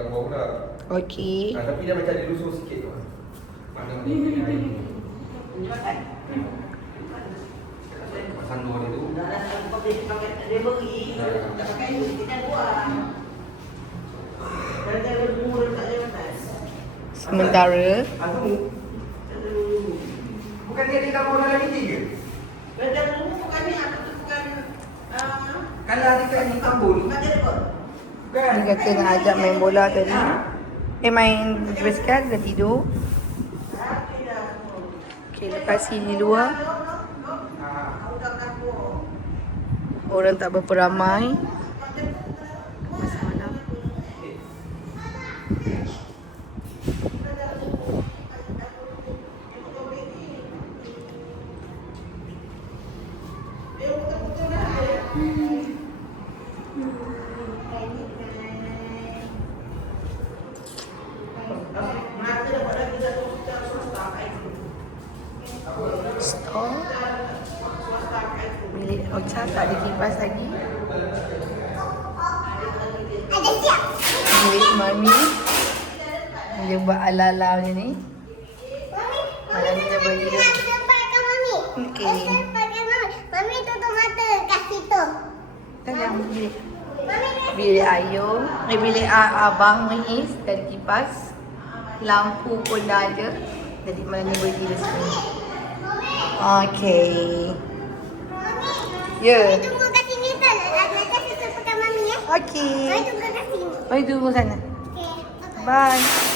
kat bawah pula. Okey. Tapi dia macam ada lusuh sikit tu. Mana ni air ni. Pasal luar dia tu. Dia beri, tak pakai ni, kita buang. Kalau dia murah tak ada atas. Sementara Bukan dia di kampung dalam ini ke? Kalau rumah bukan ni, bukan Kalau ada kat ni kampung ni. bukan dia kot. Bukan. dia kata nak ajak main bola tadi. Main basikal dah tidur. Okey, lepas sini luar. Orang tak berapa ramai. Masa malam. Store. Bilik Ocha tak ada kipas lagi. Ada siap. Bilik Mami. Dia buat ala-ala macam ni. Mami, Malam ni dia bagi dia. nak sempatkan Mami. Okey. Nak sempatkan Mami. Mami tutup mata kat situ. Tengok bilik. Mami, Bilik Ayung. Bilik Abang Muiz dan kipas. Lampu pun dah ada. Jadi malam ni boleh tidur sini. Okey. Mami. Ya. Mami tunggu kat sini tak? Nanti saya sempatkan Mami ya. Okey. Mami tunggu kat sini. Mari tunggu sana. Okey. Bye.